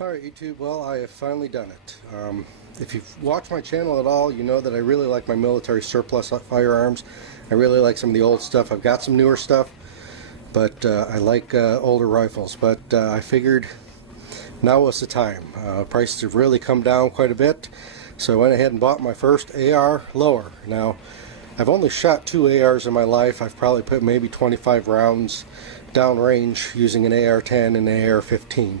Alright YouTube, well I have finally done it. If you've watched my channel at all, you know that I really like my military surplus firearms. I really like some of the old stuff. I've got some newer stuff, but I like older rifles. But I figured now was the time. Prices have really come down quite a bit, so I went ahead and bought my first AR lower. Now, I've only shot 2 ARs in my life. I've probably put maybe 25 rounds downrange using an AR-10 and an AR-15.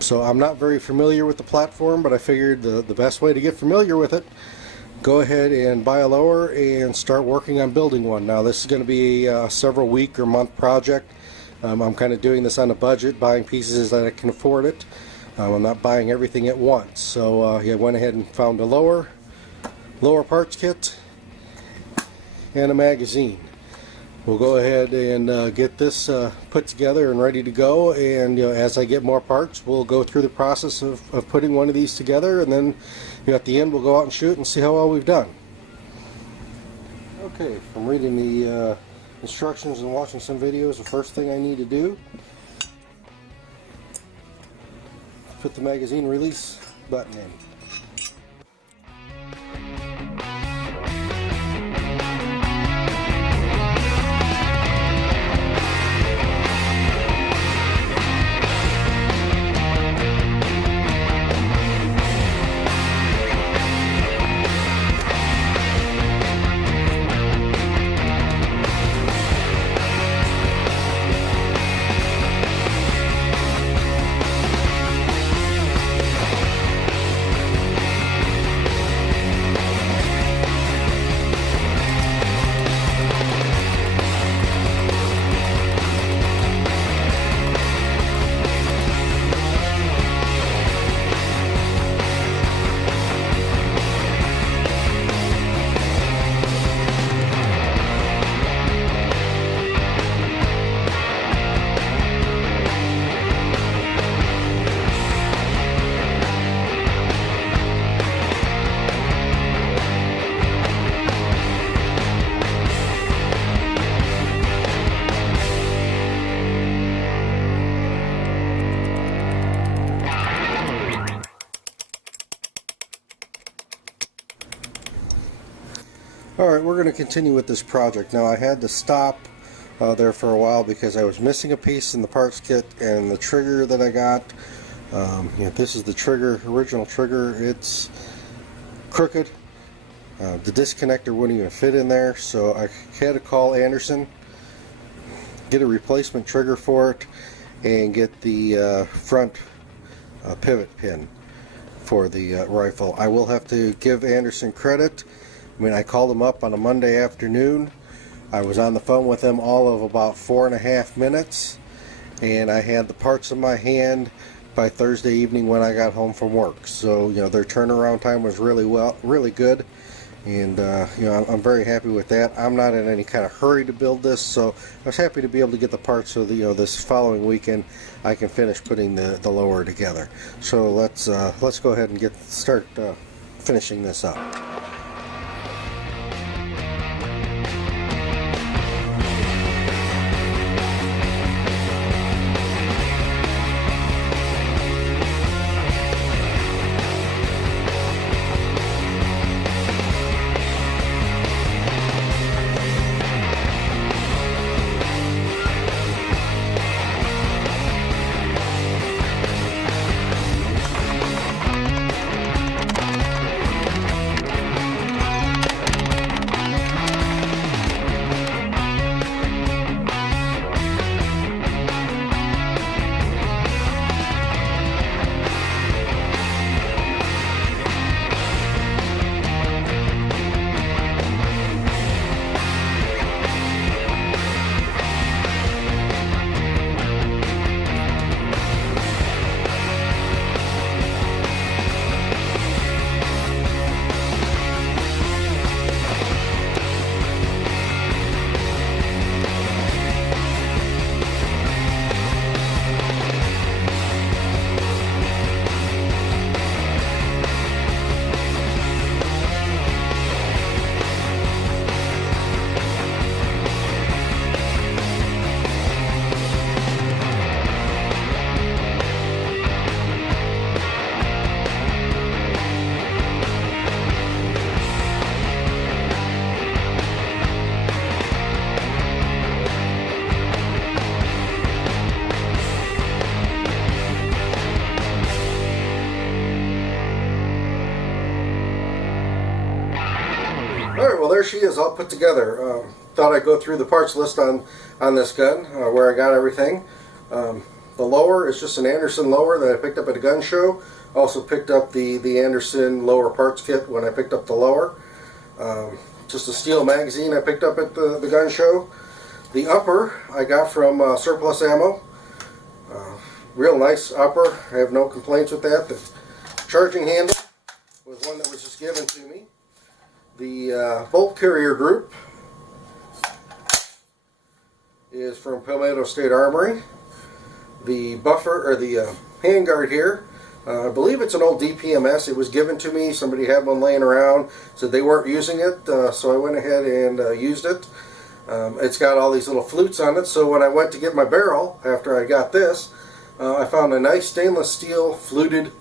So I'm not very familiar with the platform, but I figured the best way to get familiar with it, go ahead and buy a lower and start working on building one. Now this is going to be a several week or month project. I'm kind of doing this on a budget, buying pieces that I can afford it. I'm not buying everything at once. So yeah, I went ahead and found a lower parts kit and a magazine. We'll go ahead and get this put together and ready to go, and as I get more parts, we'll go through the process of putting one of these together, and then at the end we'll go out and shoot and see how well we've done. Okay, from reading the instructions and watching some videos, the first thing I need to do is put the magazine release button in. Alright, we're going to continue with this project. Now I had to stop there for a while because I was missing a piece in the parts kit, and the trigger that I got, this is the trigger, original trigger, it's crooked. The disconnector wouldn't even fit in there, so I had to call Anderson, get a replacement trigger for it, and get the front pivot pin for the rifle. I will have to give Anderson credit. I mean, I called him up on a Monday afternoon. I was on the phone with him all of about 4.5 minutes, and I had the parts in my hand by Thursday evening when I got home from work. So their turnaround time was really good, and I'm very happy with that. I'm not in any kind of hurry to build this, so I was happy to be able to get the parts so that this following weekend I can finish putting the lower together. So let's go ahead and start finishing this up. Alright, well there she is all put together. Thought I'd go through the parts list on this gun, where I got everything. The lower is just an Anderson lower that I picked up at a gun show. Also picked up the Anderson lower parts kit when I picked up the lower. Just a steel magazine I picked up at the gun show. The upper I got from Surplus Ammo. Real nice upper. I have no complaints with that. The charging handle was one that was just given to me. The bolt carrier group is from Palmetto State Armory. The buffer, or the handguard here, I believe it's an old DPMS. It was given to me. Somebody had one laying around, said they weren't using it, so I went ahead and used it. It's got all these little flutes on it, so when I went to get my barrel after I got this, I found a nice stainless steel fluted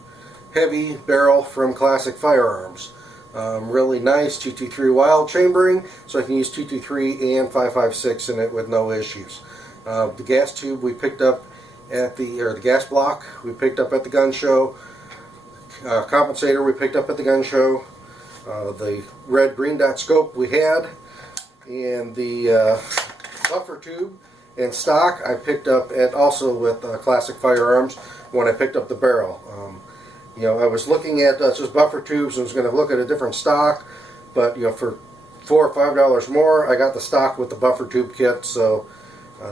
heavy barrel from Classic Firearms. Really nice 223 wild chambering, so I can use 223 and 5.56 in it with no issues. The gas tube we picked up at the gas block we picked up at the gun show. Compensator we picked up at the gun show. The red green dot scope we had, and the buffer tube and stock I picked up at also with Classic Firearms when I picked up the barrel. You know, I was looking at just buffer tubes and was going to look at a different stock, but you know, for $4 or $5 more, I got the stock with the buffer tube kit, so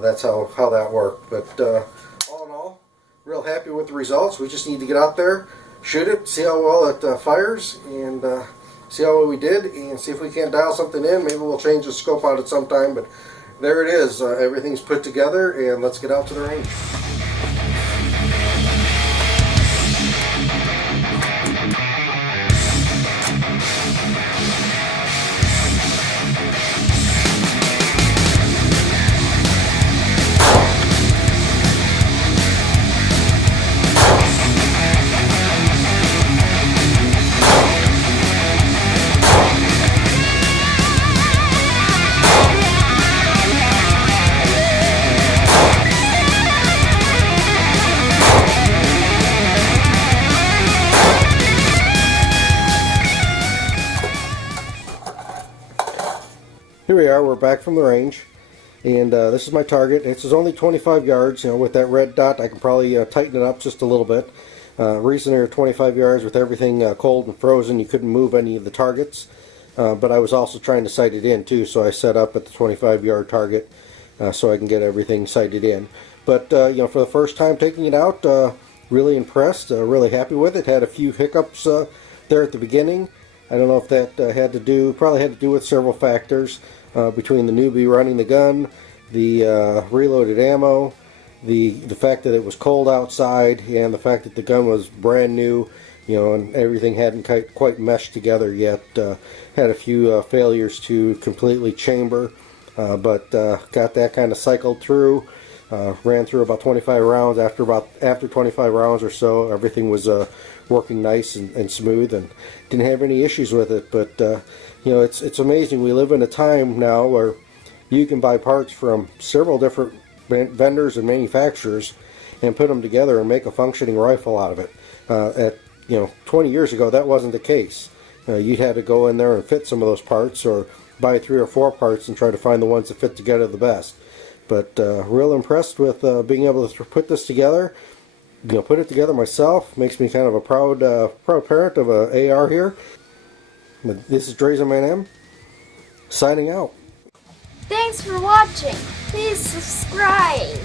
that's how that worked. But all in all, real happy with the results. We just need to get out there, shoot it, see how well it fires, and see how well we did, and see if we can't dial something in. Maybe we'll change the scope out at some time, but there it is. Everything's put together, and let's get out to the range. Here we are, we're back from the range, and this is my target. This is only 25 yards. You know, with that red dot I can probably tighten it up just a little bit. Reason there are 25 yards, with everything cold and frozen, you couldn't move any of the targets, but I was also trying to sight it in too, so I set up at the 25-yard target so I can get everything sighted in. But you know, for the first time taking it out, really impressed, really happy with it. Had a few hiccups there at the beginning. I don't know if that probably had to do with several factors, between the newbie running the gun, the reloaded ammo, the fact that it was cold outside, and the fact that the gun was brand new, you know, and everything hadn't quite meshed together yet. Had a few failures to completely chamber, but got that kind of cycled through. Ran through about 25 rounds. After 25 rounds or so, everything was working nice and smooth, and didn't have any issues with it. But you know, it's amazing. We live in a time now where you can buy parts from several different vendors and manufacturers and put them together and make a functioning rifle out of it. 20 years ago, that wasn't the case. You had to go in there and fit some of those parts, or buy 3 or 4 parts and try to find the ones that fit together the best. But real impressed with being able to put this together. You know, put it together myself. Makes me kind of a proud parent of a AR here. But this is Drazen Man M, signing out. Thanks for watching. Please subscribe.